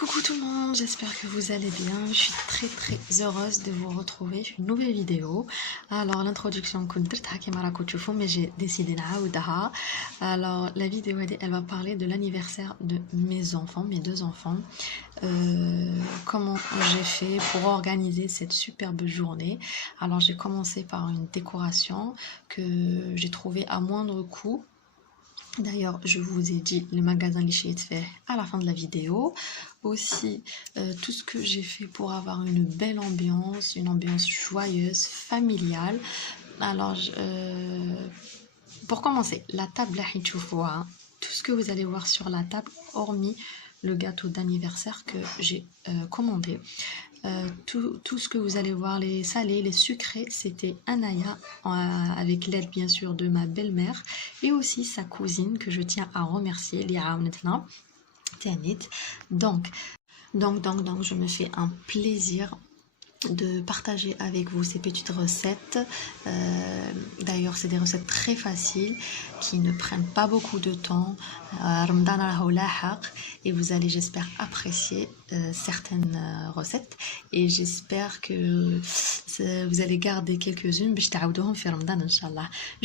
Coucou tout le monde, j'espère que vous allez bien. Je suis très heureuse de vous retrouver sur une nouvelle vidéo. Alors l'introduction mais j'ai décidé de. Alors la vidéo elle va parler de l'anniversaire de mes enfants, mes deux enfants. Comment j'ai fait pour organiser cette superbe journée. Alors j'ai commencé par une décoration que j'ai trouvée à moindre coût. D'ailleurs, je vous ai dit le magasin Liché fait à la fin de la vidéo. Aussi, tout ce que j'ai fait pour avoir une belle ambiance, une ambiance joyeuse, familiale. Alors, pour commencer, la table, tout ce que vous allez voir sur la table, hormis le gâteau d'anniversaire que j'ai commandé. Tout ce que vous allez voir, les salés, les sucrés, c'était Anaya, avec l'aide bien sûr de ma belle-mère et aussi sa cousine que je tiens à remercier, Lia Aounetna Tanit. Donc, je me fais un plaisir de partager avec vous ces petites recettes. D'ailleurs, c'est des recettes très faciles qui ne prennent pas beaucoup de temps. Et vous allez, j'espère, apprécier certaines recettes. Et j'espère que vous allez garder quelques-unes.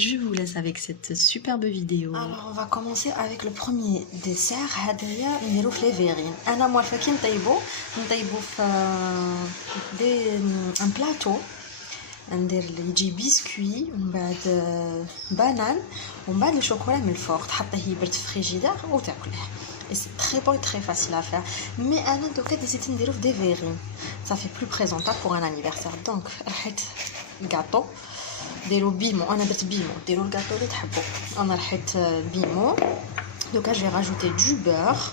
Je vous laisse avec cette superbe vidéo. Alors, on va commencer avec le premier dessert. Les verrines. Un plateau ندير يجي بسكوي ومن بعد بانان ومن بعد الشوكولا من الفوق تحطيه يبرد في الفريجيدير وتاكله. Et c'est très bon et très facile à faire. Mais انا دوكا ديزيت نديرو في دي فيرين. Ça fait plus présentable pour un anniversaire. Donc رحت gâteau ديروا بيمو. انا درت بيمو. ديروا الجاتو اللي تحبوا. انا رحت بيمو. دوكا je vais rajouter du beurre.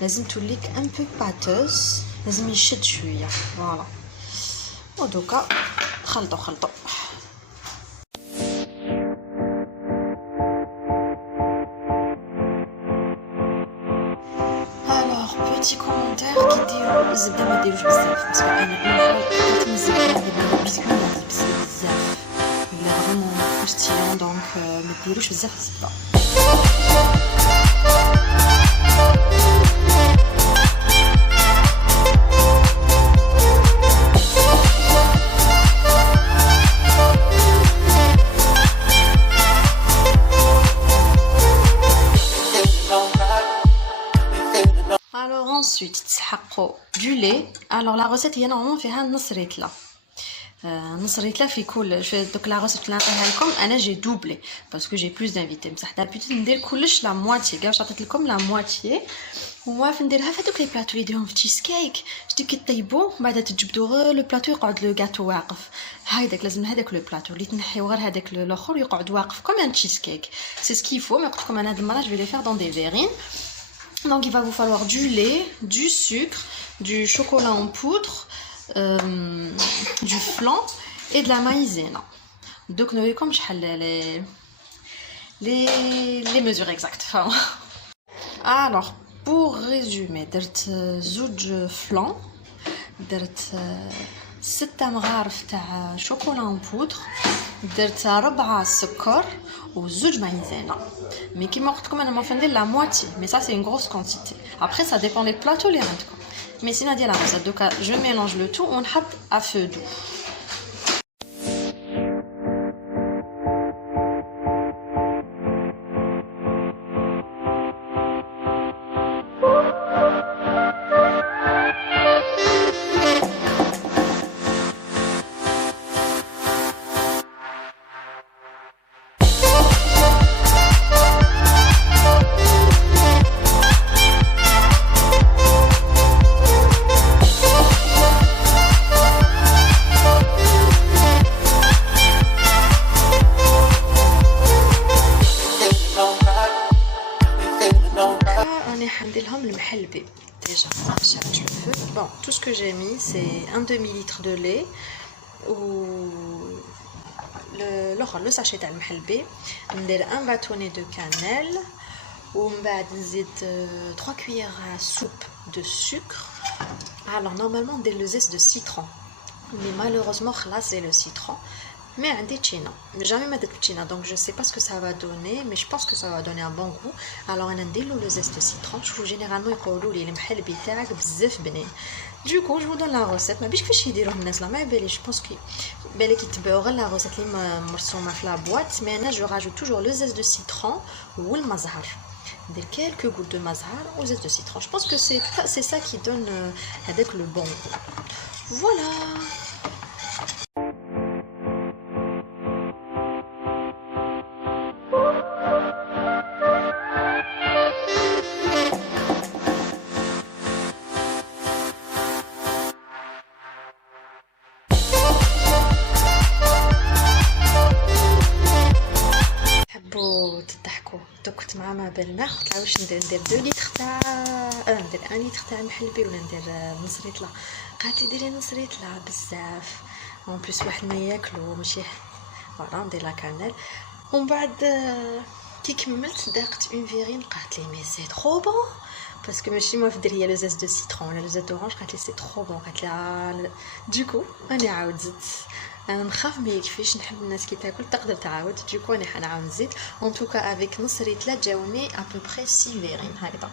لازم توليك un peu pâteuse. لازم يشد شويه. Voilà. ودوكا خلطوا alors petit commentaire qui dit الزبده ما ديروش بزاف باسكو انا حطيت الزبده دابا البسكويت ما بزاف ولا فريمون croustillant donc ما ديروش بزاف الزبده. Alors ensuite تسحقوا du lait. Alors la recette هي normalement فيها نص ريتله. نص ريتله في كل دوك لا recette اللي نعطيها لكم انا جي دوبلي باسكو جي بلوس دانفيتي بصح دابيتود ندير كلش لا مواتي كاع عطيت لكم لا مواتي وواف نديرها في هذوك لي بلاطو اللي يديرهم في تشيز كيك شتي كيطيبوا بعدا تجبدوا غير لو بلاطو يقعد لو غاتو واقف. هذاك لازم هذاك لو بلاطو اللي تنحيو غير هذاك الاخر يقعد واقف كوم ان تشيز كيك سي سكيفو. مي قلت لكم انا هاد المره جو لي فير دون دي فيرين. Donc il va vous falloir du lait, du sucre, du chocolat en poudre, du flan et de la maïzena. Donc nous voyons comme les mesures exactes. Alors pour résumer, درت زوج فلان, درت 6 مغارف تاع شوكولا اون بودر, درت 4 سكر وزوج مايزينا. مي كيما قلت لكم انا ما ندير لا موتي مي ça c'est une grosse quantité. Après ça dépend des plateaux اللي عندكم. مي سينا ديال لا recette. دوكا je mélange le tout ونحط à feu doux. Bon, tout ce que j'ai mis c'est un demi-litre de lait ou le sachet تاع المحلبي. ندير un bâtonnet de cannelle ومن بعد نزيد 3 cuillères à soupe de sucre. Alors normalement ندير le zeste de citron mais malheureusement خلاص c'est le citron. mais عندي تشينا jamais ما درت تشينا donc je sais pas ce que ça va donner mais je pense que ça va donner un bon goût alors انا ندير له le zeste de citron شوفوا généralement يقولوا لي المحلبي تاعك بزاف بنين du coup je vous donne la recette ما بيش كيفاش يديروه الناس لا ما باليش je pense que بالك يتبعوا غير la recette اللي مرسومه في لا boîte mais انا je rajoute toujours le zeste de citron والمزهر ندير quelques gouttes de mazhar au zeste de citron je pense que c'est ça qui donne avec le bon goût voilà. حبوا تضحكوا كنت مع ما بالنا قلت لها واش ندير 2 لتر تاع ندير 1 لتر تاع المحلبي ولا ندير نص ريطله قالت لي ديري نص ريطله بزاف اون بليس واحد ما ياكلو ماشي فوالا ندير لا كانيل ومن بعد كي كملت داقت اون فيرين قالت لي مي سي ترو بون باسكو ماشي ما ندير هي لو زيت دو سيترون ولا لو زيت دورانج قالت لي سي ترو بون قالت لي دوكو انا عاود زدت انا نخاف ما يكفيش نحب الناس كي تاكل تقدر تعاود دوكو انا حنعاود نزيد ان توكا افيك نص ريطله جاوني ا بو بري 6 فيرين هكذا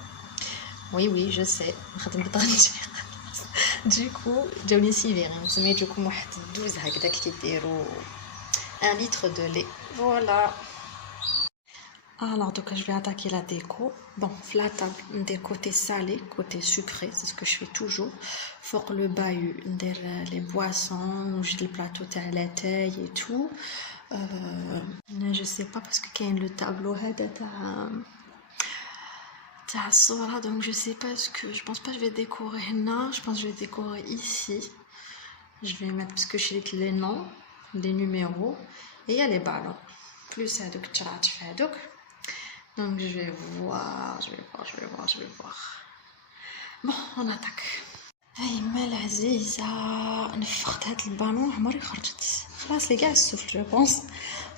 وي جو سي نخدم بالطنجيق دوكو جاوني 6 فيرين سميتكم واحد 12 هكذا كي ديروا 1 litre de lait voilà. Alors donc je vais attaquer la déco. Bon, la table des côtés salés, côté sucré, c'est ce que je fais toujours. Faut que le bahut, les boissons, j'ai le plateau à la taille et tout. Je sais pas parce que quand le tableau t'as ça donc je sais pas ce que je pense pas que je vais décorer là. Je pense que je vais décorer ici. Je vais mettre parce que j'ai les noms, les numéros et il y a les ballons. Plus ça donc donc je vais voir. Bon, on attaque. هاي ما العزيزة نفخت هاد البالون عمري خرجت خلاص لي كاع السفل je pense.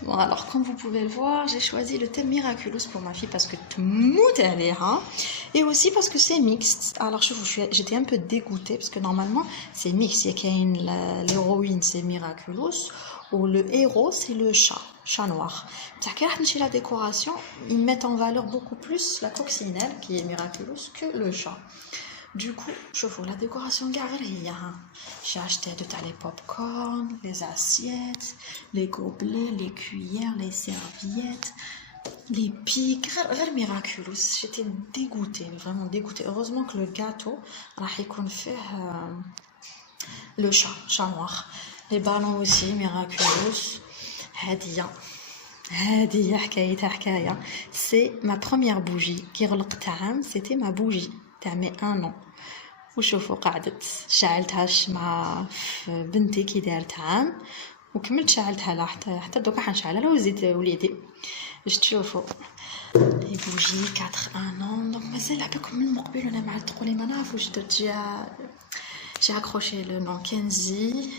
Bon alors comme vous pouvez le voir j'ai choisi le thème Miraculous pour ma fille parce que تموت عليها et aussi parce que c'est mixte. Alors j'étais un peu dégoûtée parce que normalement c'est mixte. Il y a qu'une l'héroïne c'est Miraculous ou le héros c'est le chat noir. Chez la décoration ils mettent en valeur beaucoup plus la coccinelle qui est Miraculous que le chat. Du coup, je vois la décoration garée. J'ai acheté les pop-corn, les assiettes, les gobelets, les cuillères, les serviettes, les pics. Miraculous. J'étais dégoûtée, vraiment dégoûtée. Heureusement que le gâteau, il fait le chat noir. Les ballons aussi, Miraculous. Hadia. C'est ma première bougie. C'était ma bougie. تعمل 1 an وشوفوا قعدت شعلتها مع بنتي كي دارت عام وكملت شعلتها لا حتى دوكا حنشعلها لها وزيد وليدي باش تشوفوا لي بوجي 4 an دونك مازال عباكم من المقبل وانا مع تقولي ما نعرف واش درت جي اكروشي لو نون كنزي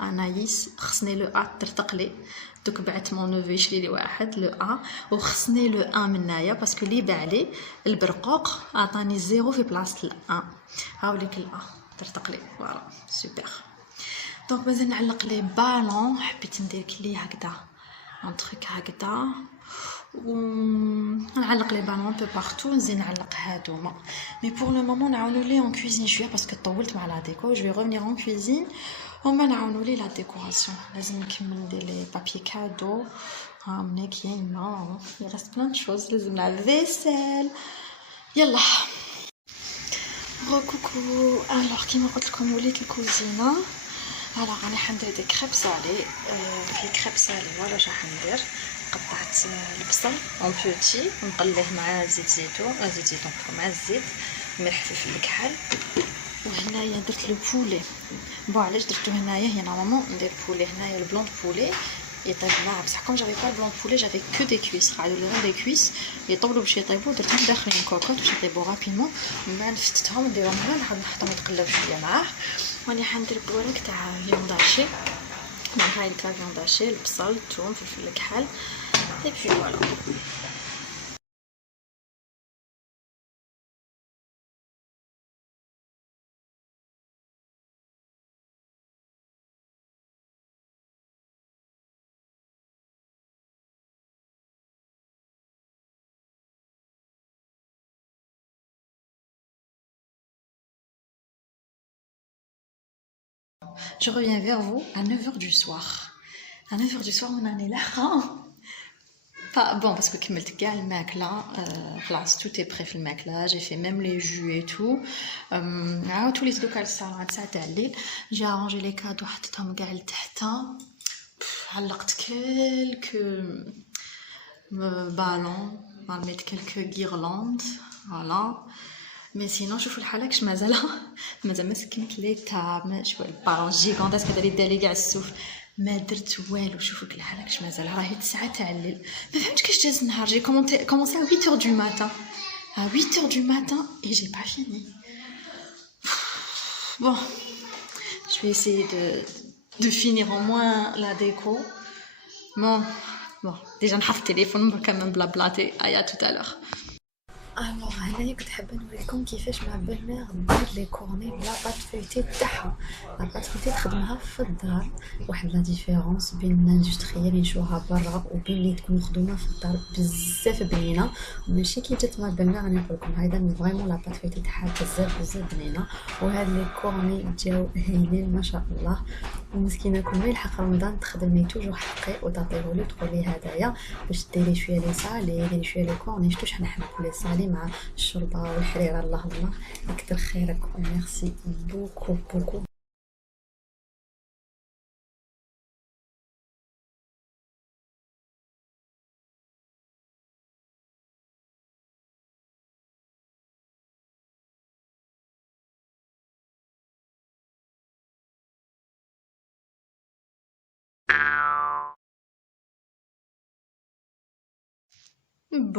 انايس خصني لو ا ترتق لي دوك بعت مون نوفي يشري لي واحد لو ا وخصني لو ا منايا باسكو لي باع لي البرقوق عطاني 0 في بلاصه ال1 هاوليك ال ترتق لي فوالا سوبر دونك مازال نعلق لي بالون حبيت ندير كلي هكذا ان تروك هكذا ونعلق لي بالون بو بارتو نزيد نعلق هادوما مي بور لو مومون نعاونوا لي اون كوزين شويه باسكو طولت مع لا ديكو جو في ريفينير اون كوزين وما نعاونوا لي لا ديكوراسيون لازم نكمل ندير لي بابي كادو ها منا كاينه يرست بلان شوز لازم نلعب فيسيل يلا كوكو الوغ كيما قلت لكم وليت الكوزينه الوغ انا حندير دي كريب سالي في كريب سالي ولا شنو حندير قطعت البصل اون بوتي ونقليه مع زيت زيتون مع الزيت ملح فلفل الكحل وهنايا درت لو بولي بون علاش درتو هنايا هي نورمالمون ندير بولي هنايا البلون بولي يطيب معاه بصح كوم جافي با بلون بولي جافي كو دي كويس قعدوا لي غير دي كويس يطولوا باش يطيبوا درتهم داخلين كوكوط باش يطيبوا رابيدمون من بعد فتتهم نديرهم هنا نحاول نحطهم يتقلب شويه معاه واني حندير بوريك تاع فيونداشي دونك هاي لا فيونداشي البصل الثوم فلفل الكحل اي بي فوالا je reviens vers vous à 9h du soir. À 9h du soir, on en est là. Pas bon, parce que كملت كاع الماكله خلاص tout est prêt في الماكله. J'ai fait même les jus et tout. عاودت وليت دوكا للصالون 9 تاع الليل. جي arrangé les cadeaux حطيتهم كاع لتحت. علقت quelques ballons, on va mettre quelques guirlandes, voilà. Mais sinon شوفوا الحاله كش مازال ما سكنت لي تاب شويه البالون جيغونتاسك هذا اللي دالي كاع السوف ما درت والو. شوفوا الحاله كش مازال راهي 9 تاع الليل. ما فهمتش كيش جاز النهار. J'ai commencé à 8h du matin. À 8h du matin et j'ai pas fini. Bon, je vais essayer de finir au moins la déco. Bon, déjà نحط التليفون بركا من بلابلاتي. À tout à l'heure. Alors هنايا كنت حابه نوريكم كيفاش مع بالمير ندير لي كورني بلا بات فويتي تاعها. لا بات فويتي تخدمها في الدار، واحد لا ديفيرونس بين الاندستريال اللي نشوفها برا وبين اللي تكون مخدومه في الدار بزاف بنينه. وماشي كي جات مع بالمير راني نقول لكم هذا فريمون لا بات فويتي تاعها بزاف بنينه. وهاد لي كورني جاو هايلين ما شاء الله. ومسكينه كل ما يلحق رمضان تخدمي توجور حقي وتعطيهولي تقولي هدايا باش ديري شويه لي صالي ديري شويه لي كورني. شتو شحال نحبوا لي صالي مع الشوربه والحريره. اللهم يكثر خيرك وميرسي بوكو.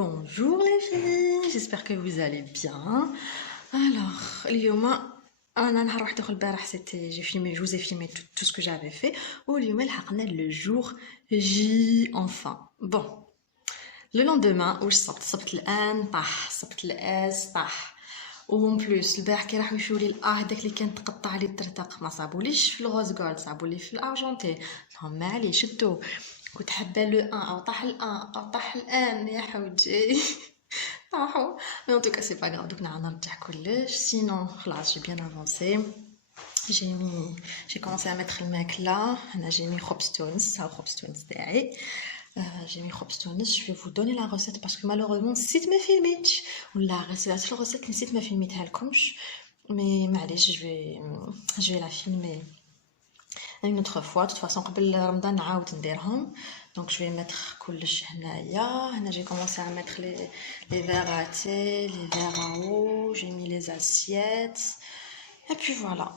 Bonjour les filles, j'espère que vous allez bien. Alors, اليوم انا نهار واحد اخر البارح سيتي j'ai filmé, je vous ai filmé tout ce que j'avais fait. واليوم لحقنا le jour J enfin. Bon, le lendemain واش صبت الان طاح، صبت الاس طاح. ومن بلوس البارح كي راحوا يشوفوا لي هذاك اللي كان تقطع لي الترتق ما صابوليش في الغوز غولد، صابولي في الارجنتي. معليش شدو كنت حابه لو 1 او طاح ال1 او طاح الان يا حوجي طاحوا. مي ان توكا سي با غراف. دوك نرجع كلش. سينون خلاص جي بيان افونسي. j'ai commencé à mettre الماكله. انا j'ai mis خبز تونس. هاو خبز تونس تاعي. j'ai mis خبز تونس. je vais vous donner la recette parce que malheureusement نسيت ما فيلميتش ولا غسلت الريسيت نسيت ما فيلميتها لكمش. مي معليش je vais la filmer une autre fois. de toute façon قبل رمضان نعاود نديرهم. donc je vais mettre كلش هنايا. j'ai commencé à mettre les verres à thé, les verres à eau, j'ai mis les assiettes et puis voilà.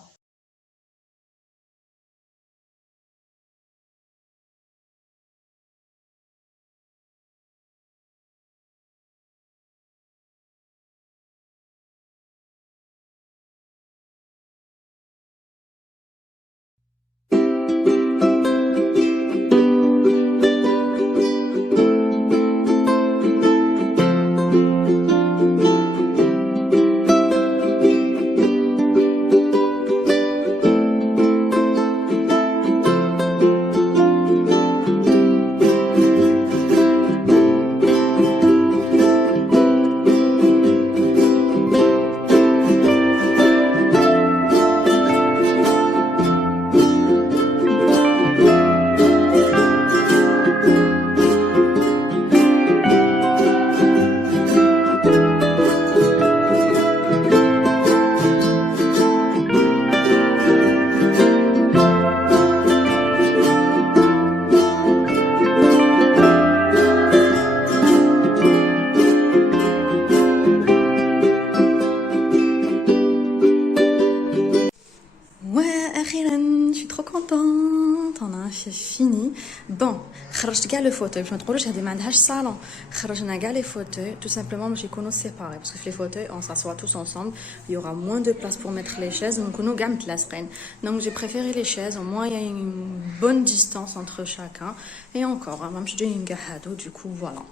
fini. Bon, خرجت كاع لو فوتوي باش ما تقولوش هذه ما عندهاش صالون. خرجنا كاع لي فوتوي tout simplement باش يكونوا séparés parce que في les fauteuils on s'assoit tous ensemble, il y aura moins de place pour mettre les chaises, نكونوا كاع متلاصقين. Donc j'ai préféré les chaises, au moins il y a une bonne distance entre chacun. Et encore, ما مش جايين كاع هادو. Du coup voilà.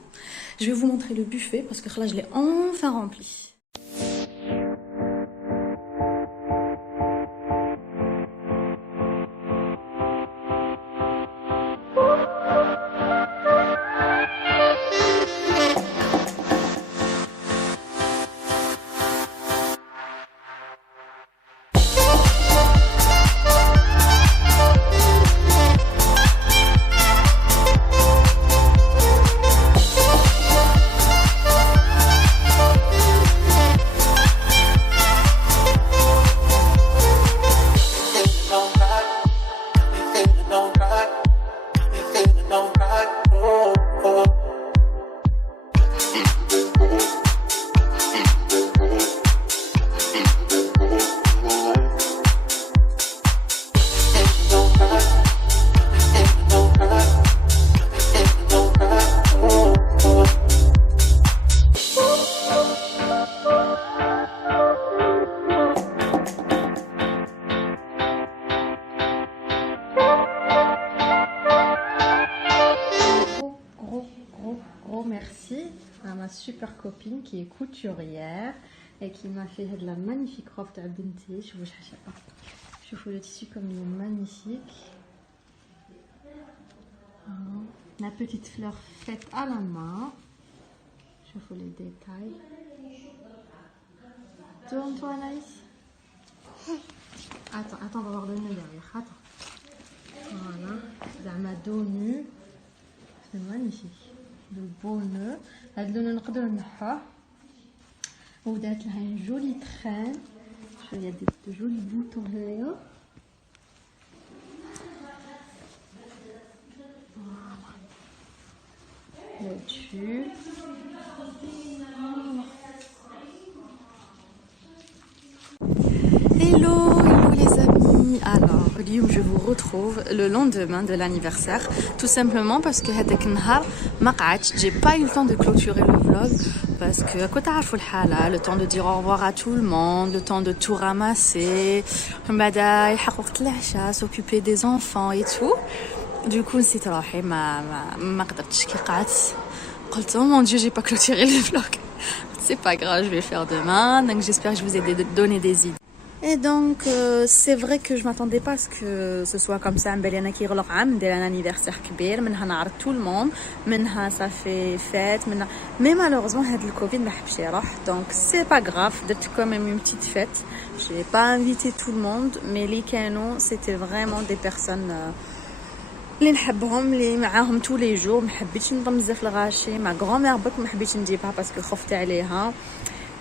Je vais vous montrer le buffet parce que là je l'ai enfin rempli. à ma super copine qui est couturière et qui m'a fait de la magnifique robe de Abdenti. Je vous le tissu comme il est magnifique. La petite fleur faite à la main. Je vous les détails. Tourne-toi, Anaïs. Attends, on va voir le nœud derrière. Attends. Voilà, زعما dos nu. C'est magnifique. De beau nœud. هاد اللون نقدر نحوه. ودات لها une jolie traîne. Il y a de jolis boutons هنايا. Voilà. Le tube. Hello les amis. Alors, Guillaume, je vous retrouve le lendemain de l'anniversaire, tout simplement parce que j'ai pas eu le temps de clôturer le vlog parce que le temps de dire au revoir à tout le monde, le temps de tout ramasser, s'occuper des enfants et tout. Du coup, c'est oh mon Dieu, j'ai pas clôturé le vlog. C'est pas grave, je vais le faire demain. Donc j'espère que je vous ai donné des idées. Et donc, c'est vrai que je m'attendais pas à ce que ce soit comme ça. Un anniversaire كبير منها نعرض tout le monde منها ça fait fête منها. Mais malheureusement هاد الكوفيد ما حبش يروح. Donc c'est pas grave, درت quand même une petite fête. J'ai pas invité tout le monde, mais les كانوا c'était vraiment des personnes اللي نحبهم اللي معاهم tous les jours. ما حبيتش نضم بزاف الغاشي مع grand-mère برك ما حبيتش نجيبها باسكو خفت عليها.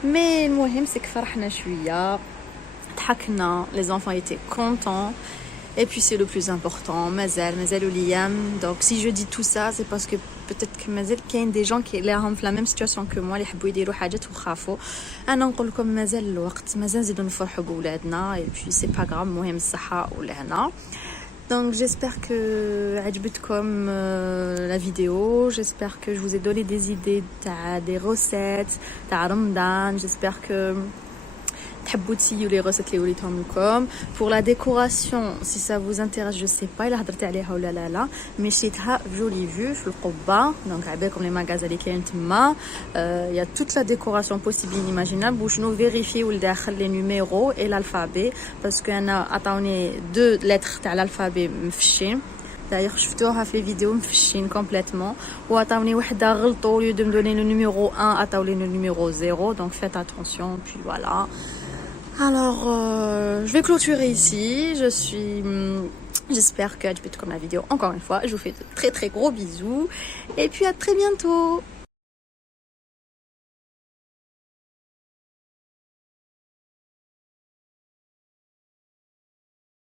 Mais المهم c'est que فرحنا شويه. Les enfants étaient contents et puis c'est le plus important Mazel Liam. Donc si je dis tout ça c'est parce que peut-être que Mazel qu'il y a des gens qui ont la même situation que moi اللي يحبوا يديروا حاجات وخافوا. انا نقول لكم مازال الوقت مازال نزيدوا نفرحوا بولادنا et puis c'est pas grave المهم الصحه والهنا. Donc j'espère que عجبتكم la vidéo, j'espère que je vous ai donné des idées des recettes تاع رمضان. J'espère que تحبوا تسيو les recettes اللي وريتهم لكم. Pour la décoration, si ça vous intéresse, je sais pas الا هضرت عليها ولا لا مي شريتها جولي فيو في القبه. دونك عبالكم لي ماغازا اللي كاين تما يا toute la décoration possible inimaginable. وشنو فيريفيو لداخل لي نيميرو et l'alphabet parce que انا عطاوني 2 lettres تاع l'alphabet مفشين. d'ailleurs شفتوها في فيديو مفشين complètement. وعطاوني وحده غلطوا lieu de me donner le numéro 1 عطاولي le numéro 0. donc faites attention puis voilà. Alors, je vais clôturer ici. J'espère que tu peux comme la vidéo encore une fois. Je vous fais de très très gros bisous. Et puis à très bientôt.